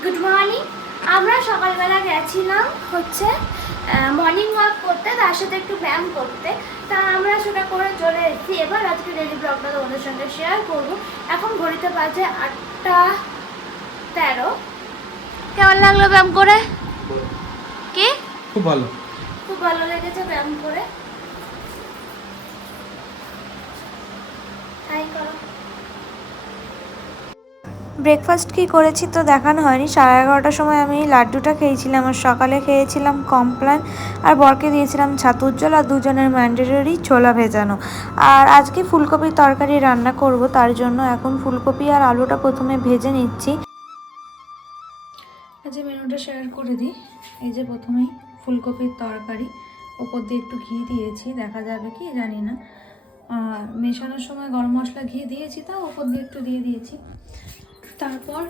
Good morning. আমরা সকালবেলা গেছিলাম হচ্ছে মর্নিং ওয়াক করতে, তার সাথে একটু ব্যায়াম করতে। তা আমরা সেটা করে চলে এসেছি। এবার আজকে ডেলি ব্লগটা তোমাদের সঙ্গে শেয়ার করব। এখন ঘড়িতে বাজে 8:13। কেমন লাগলো ব্যায়াম করে? কি খুব ভালো, খুব ভালো লেগেছে ব্যায়াম করে। হাই করো। ব্রেকফাস্ট কি করেছি তো দেখানো হয়নি। 11:30টার সময় আমি লাড্ডুটা খেয়েছিলাম, আর সকালে খেয়েছিলাম কমপ্লান, আর বরকে দিয়েছিলাম ছাতুর জল, আর দুজনের ম্যান্ডেটরি ছোলা ভেজানো। আর আজকে ফুলকপির তরকারি রান্না করব, তার জন্য এখন ফুলকপি আর আলুটা প্রথমে ভেজে নিচ্ছি। আজ মেনুটা শেয়ার করে দিই। এই যে প্রথমেই ফুলকপির তরকারি, ওপর দিয়ে একটু ঘি দিয়েছি, দেখা যাবে কি জানি না। আর মেশানোর সময় গরম মশলা ঘি দিয়েছি, তাও ওপর দিয়ে একটু দিয়ে দিয়েছি। তারপর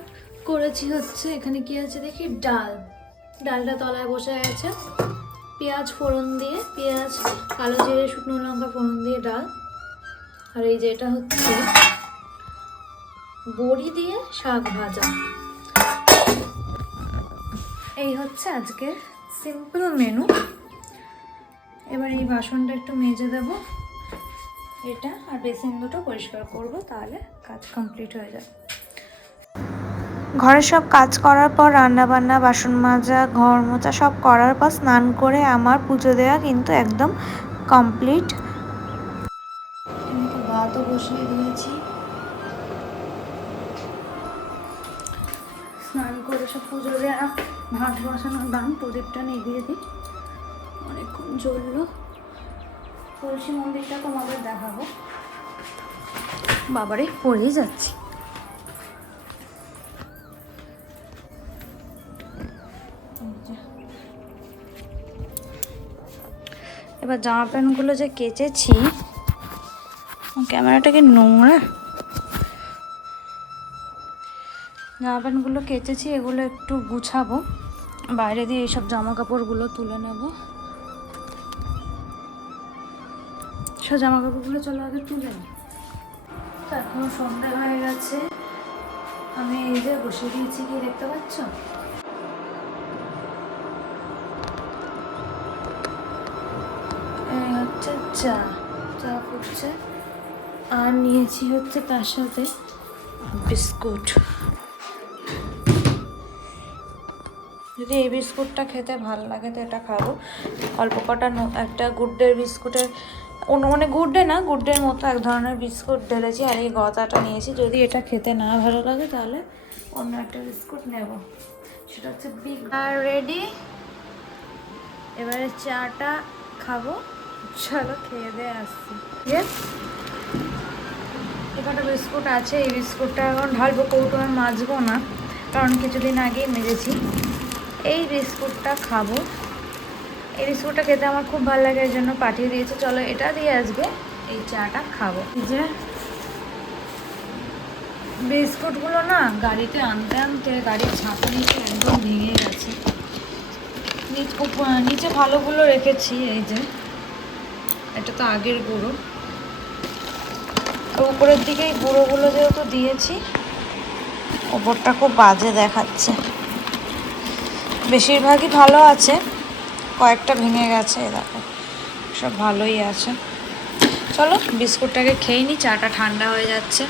করেছি হচ্ছে, এখানে কি আছে দেখি, ডালটা তলায় বসে গেছে। পেঁয়াজ ফোড়ন দিয়ে, পেঁয়াজ কালো জিরে শুকনো লঙ্কা ফোড়ন দিয়ে ডাল। আর এই যে এটা হচ্ছে বড়ি দিয়ে শাক ভাজা। এই হচ্ছে আজকের সিম্পল মেনু। এবার এই বাসনটা একটু মেজে দেব, এটা আর বেসিন দুটো পরিষ্কার করব, তাহলে কাজ কমপ্লিট হয়ে যাবে। ঘরের সব কাজ করার পর, রান্না বান্না, বাসন মাজা, ঘর মোছা সব করার পর স্নান করে আমার পুজো দেওয়া কিন্তু একদম কমপ্লিট। এমনিতে ভাতও বসিয়ে দিয়েছি। স্নান করে সব পুজো দেওয়া, ভাত বসানোর দাম, প্রদীপটা নিভিয়ে দিই, অনেকক্ষণ জ্বললো। তুলসী মন্দিরটা তোমাদের দেখাবো। বাবারে পড়েই যাচ্ছি। এবার জামা প্যান্টগুলো যে কেচেছি, ক্যামেরাটা কি নোংরা, জামা প্যান্টগুলো কেচেছি, এগুলো একটু গুছাবো, বাইরে দিয়ে এইসব জামা কাপড়গুলো তুলে নেব। সব জামা কাপড়গুলো চলো আগে তুলে নিই। তো এখন সন্ধ্যা হয়ে গেছে, আমি এই যে বসে দিয়েছি, কি দেখতে পাচ্ছ, হচ্ছে চা ফুটছে, আর নিয়েছি হচ্ছে তার সাথে বিস্কুট। যদি এই বিস্কুটটা খেতে ভালো লাগে তো এটা খাবো। অল্প কটা একটা গুড ডের বিস্কুটের, মানে গুড ডে না, গুড ডের মতো এক ধরনের বিস্কুট ঢেলেছি, আর এই গজাটা নিয়েছি। যদি এটা খেতে না ভালো লাগে তাহলে অন্য একটা বিস্কুট নেব, সেটা হচ্ছে বিগ। আর রেডি, এবারে চাটা খাবো। চলো খেয়ে দিয়ে আসছি। এখানে বিস্কুট আছে, এই বিস্কুটটা এখন ঢালবো, কৌটোয় মাজবো না, কারণ কিছুদিন আগেই মেজেছি। এই বিস্কুটটা খাবো, এই বিস্কুটটা খেতে আমার খুব ভালো লাগে, এর জন্য পাঠিয়ে দিয়েছে। চলো এটা দিয়ে আজকে এই চাটা খাবো। এই যে বিস্কুটগুলো না গাড়িতে আনতে আনতে গাড়ির ছাতা নিচে একদম ভেঙে গেছে। নিচে ভালোগুলো রেখেছি, এই যে এটা তো আগের গুঁড়ো, আর উপরের দিকে এই গুঁড়োগুলো যেহেতু দিয়েছি, ওপরটা খুব বাজে দেখাচ্ছে। বেশিরভাগই ভালো আছে, কয়েকটা ভেঙে গেছে, দেখো সব ভালোই আছে। চলো বিস্কুটটাকে খেয়ে নিই, চাটা ঠান্ডা হয়ে যাচ্ছে।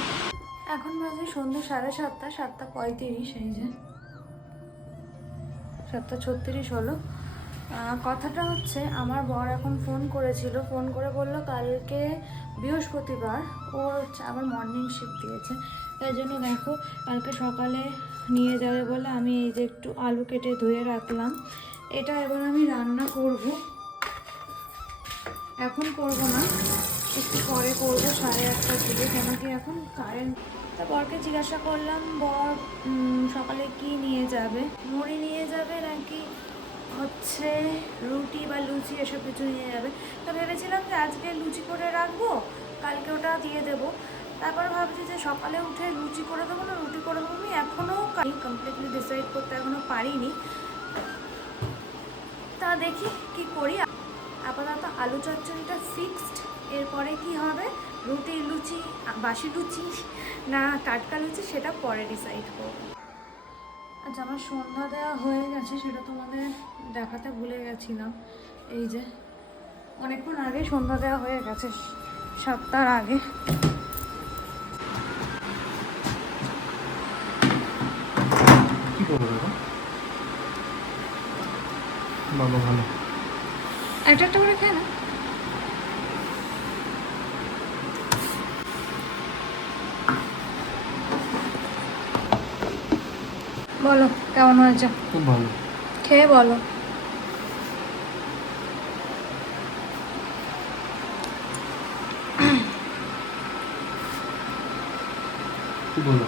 এখন বাজে সন্ধ্যে 7:30, 7:35, এই যে 7:36 হলো। কথাটা হচ্ছে, আমার বর এখন ফোন করেছিল, ফোন করে বললো কালকে বৃহস্পতিবার, ওর আবার মর্নিং শিফট দিয়েছে, তাই জন্য দেখো কালকে সকালে নিয়ে যাবে বলে আমি এই যে একটু আলু কেটে ধুয়ে রাখলাম। এটা এবার আমি রান্না করব, এখন করব না, একটু পরে করবো 8:30টার দিকে, কেন কি এখন কারেন্ট। তা বরকে জিজ্ঞাসা করলাম, বর সকালে কি নিয়ে যাবে, মুড়ি নিয়ে যাবে নাকি হচ্ছে রুটি বা লুচি এসব কিছু নিয়ে যাবে। তো ভেবেছিলাম যে আজকে লুচি করে রাখবো, কালকে ওটা দিয়ে দেবো। তারপর ভাবছি যে সকালে উঠে লুচি করে দেবো না রুটি করে দেবো, আমি এখনও কমপ্লিটলি ডিসাইড করতে এখনও পারিনি। তা দেখি কি করি। আপাতত আলু চচ্চড়িটা ফিক্সড, এরপরে কি হবে, রুটি লুচি, বাসি লুচি না টাটকা লুচি, সেটা পরে ডিসাইড করবো। আচ্ছা, আমার সন্ধ্যা দেওয়া হয়ে গেছে, সেটা তোমাদের দেখাতে ভুলে গেছিলাম। এই যে অনেকক্ষণ আগে সন্ধ্যা দেওয়া হয়ে গেছে, 7টার আগে। কি করবো দাদা? ভালো ভালো। একটা একটা করে খেয়ে না। বলো কেমন হয়েছে, খুব ভালো। খেয়ে বলো। খুব ভালো।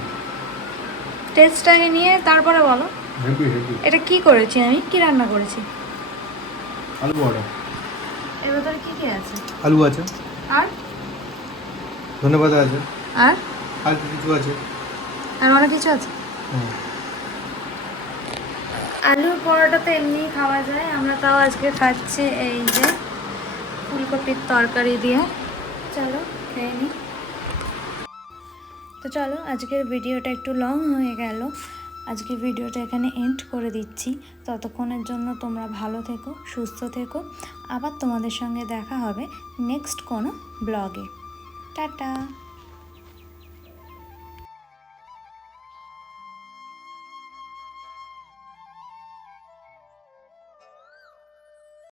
টেস্টটাকে নিয়ে তারপরে বলো। Heavy heavy. এটা কি করেছি আমি, কি রান্না করেছি? আলু বড়া। এর ভেতরে কি কি আছে? আলু আছে, আর ধনেপাতা আছে, আর আর কিছু আছে। আর অনেক কিছু আছে। হুম। আলুর পরোটা তো এমনিই খাওয়া যায়, আমরা তাও আজকে খাচ্ছি এই যে ফুলকপির তরকারি দিয়ে। চলো খেয়ে নিই। তো চলো, আজকের ভিডিওটা একটু লং হয়ে গেল, আজকের ভিডিওটা এখানে এন্ড করে দিচ্ছি। ততক্ষণের জন্য তোমরা ভালো থেকো, সুস্থ থেকো। আবার তোমাদের সঙ্গে দেখা হবে নেক্সট কোনো ব্লগে। টাটা।